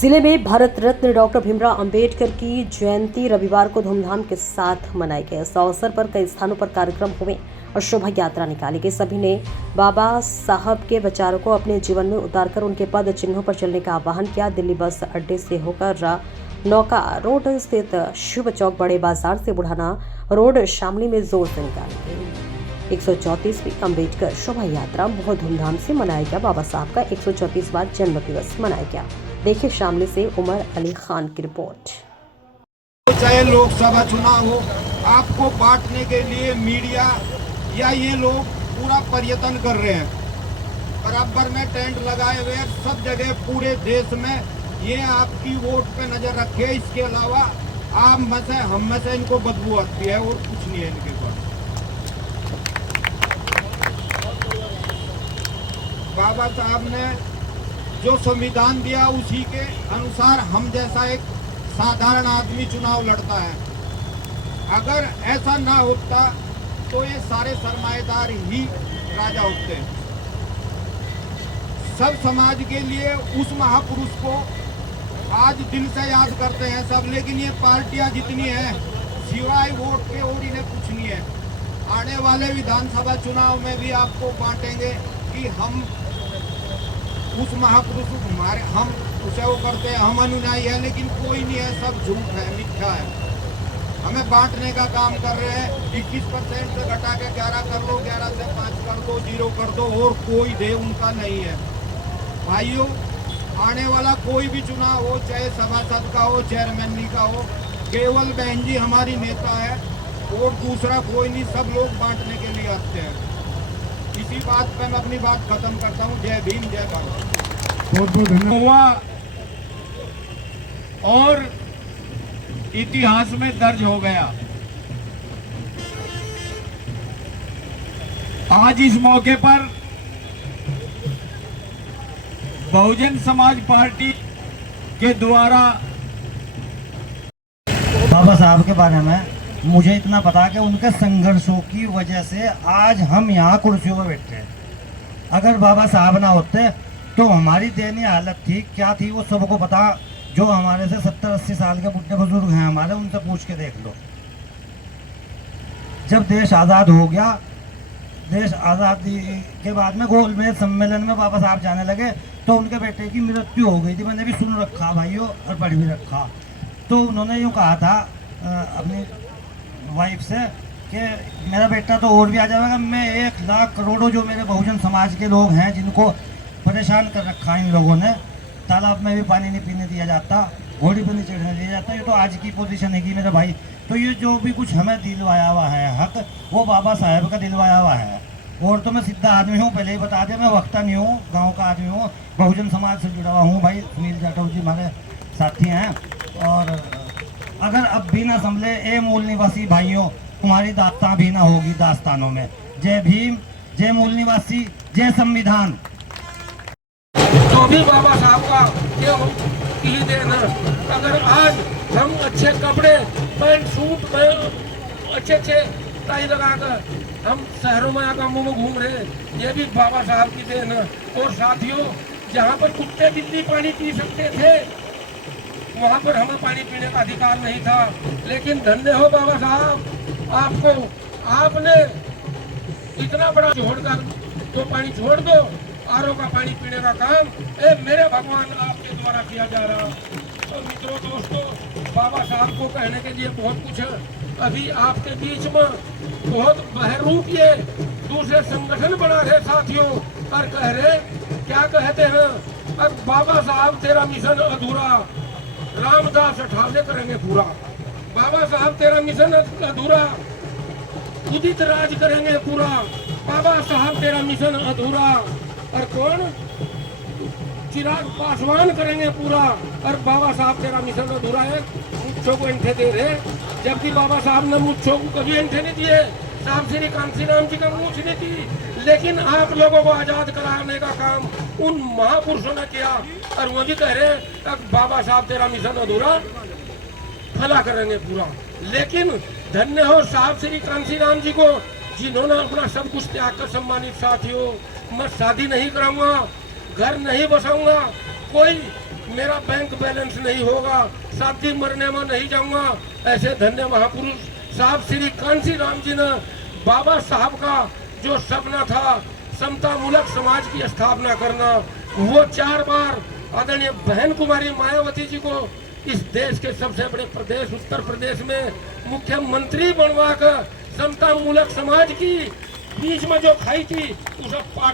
जिले में भारत रत्न डॉक्टर भीमराव अंबेडकर की जयंती रविवार को धूमधाम के साथ मनाई गई। इस अवसर पर कई स्थानों पर कार्यक्रम हुए और शोभा यात्रा निकाली गई। सभी ने बाबा साहब के विचारों को अपने जीवन में उतारकर उनके पद चिन्हों पर चलने का आह्वान किया। दिल्ली बस अड्डे से होकर नौका रोड स्थित शिव चौक, बड़े बाजार से बुढ़ाना रोड शामली में जोर से निकाली गई। 134वीं अंबेडकर शोभा यात्रा बहुत धूमधाम से मनाया गया। बाबा साहब का 134वां जन्म दिवस मनाया गया। देखिए शामली से उमर अली खान की रिपोर्ट। चाहे लोकसभा चुनाव हो, आपको बांटने के लिए मीडिया या ये लोग पूरा पर्यटन कर रहे हैं, बराबर में टेंट लगाए हुए सब जगह पूरे देश में। ये आपकी वोट पे नजर रखे, इसके अलावा आप में से हम में से इनको बदबू आती है और कुछ नहीं है इनके पास। बाबा साहब ने जो संविधान दिया उसी के अनुसार हम जैसा एक साधारण आदमी चुनाव लड़ता है। अगर ऐसा ना होता तो ये सारे सरमाएदार ही राजा होते। सब समाज के लिए उस महापुरुष को आज दिल से याद करते हैं सब, लेकिन ये पार्टियां जितनी हैं सिवाय वोट के और इन्हें कुछ नहीं है। आने वाले विधानसभा चुनाव में भी आपको बांटेंगे कि हम उस महापुरुष हमारे, हम उसे वो करते हैं, हम अनुयायी है, लेकिन कोई नहीं है, सब झूठ है, मिथ्या है। हमें बांटने का काम कर रहे हैं। 21% से घटा के 11 कर लो, 11 से 5 कर दो, 0 कर दो, और कोई दे उनका नहीं है। भाइयों, आने वाला कोई भी चुनाव हो, चाहे सभासद का हो, चेयरमैन का हो, केवल बहन जी हमारी नेता है और दूसरा कोई नहीं। सब लोग बांटने के लिए आते हैं। इसी बात पे मैं अपनी बात खत्म करता हूँ। जय भीम, जय भारत। बहुत बहुत धन्यवाद। और इतिहास में दर्ज हो गया। आज इस मौके पर बहुजन समाज पार्टी के द्वारा बाबा साहब के बारे में मुझे इतना पता कि उनके संघर्षों की वजह से आज हम यहाँ कुर्सियों पर बैठे हैं। अगर बाबा साहब ना होते तो हमारी दयनीय हालत थी क्या थी वो सबको पता। जो हमारे से 70-80 साल के बुढ़े बुजुर्ग हैं हमारे, उनसे पूछ के देख लो। जब देश आज़ाद हो गया, देश आज़ादी के बाद में गोलमेज सम्मेलन में बाबा साहब जाने लगे तो उनके बेटे की मृत्यु हो गई थी। मैंने भी सुन रखा भाइयों और पढ़ भी रखा। तो उन्होंने यूँ कहा था अपनी वाइफ से कि मेरा बेटा तो और भी आ जाएगा। मैं 1 लाख करोड़ों जो मेरे बहुजन समाज के लोग हैं जिनको परेशान कर रखा इन लोगों ने, तालाब में भी पानी नहीं पीने दिया जाता, घोड़ी पर नहीं चढ़ने दिया जाता। ये तो आज की पोजीशन है कि मेरे भाई, तो ये जो भी कुछ हमें दिलवाया हुआ है हक, वो बाबा साहब का दिलवाया हुआ है। और तो मैं सीधा आदमी हूँ, पहले ही बता दें, मैं वक्ता नहीं हूँ, गाँव का आदमी हूँ, बहुजन समाज से जुड़ा हुआ हूँ। भाई सुनील जाटव जी हमारे साथी हैं। और अगर अब भी ना संभले ए मूल निवासी भाइयों, तुम्हारी दास्तां भी ना होगी दास्तानों में। जय भीम, जय मूल निवासी, जय संविधान। जो भी बाबा साहब का ये की देन है। अगर आज हम अच्छे कपड़े, पैंट सूट में अच्छे टाई लगाकर हम शहरों में आकर मुंह घूम रहे हैं, ये भी बाबा साहब की देन है। और साथियों, जहाँ पर कुत्ते बिल्ली पानी पी सकते थे वहाँ पर हमें पानी पीने का अधिकार नहीं था। लेकिन धन्य हो बाबा साहब, आपको, आपने इतना बड़ा छोड़कर तो पानी छोड़ दो, आरओ का पानी पीने का काम मेरे भगवान आपके द्वारा किया जा रहा। तो मित्रों, दोस्तों, बाबा साहब को कहने के लिए बहुत कुछ है। अभी आपके बीच में बहुत बहरूप ये दूसरे संगठन बना रहे साथियों और कह रहे, क्या कहते हैं, अब बाबा साहब तेरा मिशन अधूरा, रामदास अठावले करेंगे पूरा। बाबा साहब तेरा मिशन अधूरा, उदित राज करेंगे पूरा। बाबा साहब तेरा मिशन अधूरा, और कौन, चिराग पासवान करेंगे पूरा। और बाबा साहब तेरा मिशन अधूरा है, मुच्छों को एंठे दे रहे, जबकि बाबा साहब ने मुच्छों को कभी एंठे नहीं दिए। साहब श्री कांसीराम जी का मूछ नहीं दी, लेकिन आप लोगों को आजाद कराने का काम उन महापुरुषों ने किया। और वो भी कह रहे बाबा साहब तेरा मिशन अधूरा, फला करेंगे पूरा। लेकिन धन्य हो साहब श्री कांसीराम जी को, जिन्होंने अपना सब कुछ त्याग कर सम्मानित। साथियों, मैं शादी नहीं कराऊंगा, घर नहीं बसाऊंगा, कोई मेरा बैंक बैलेंस नहीं होगा, शादी मरने में नहीं जाऊंगा। ऐसे धन्य महापुरुष साहब श्री कांसी राम जी ने बाबा साहब का जो सपना था समता मूलक समाज की स्थापना करना, वो 4 बार आदरणीय बहन कुमारी मायावती जी को इस देश के सबसे बड़े प्रदेश उत्तर प्रदेश में मुख्यमंत्री बनवा कर समता मूलक समाज की बीच में जो खाई थी उसे पाट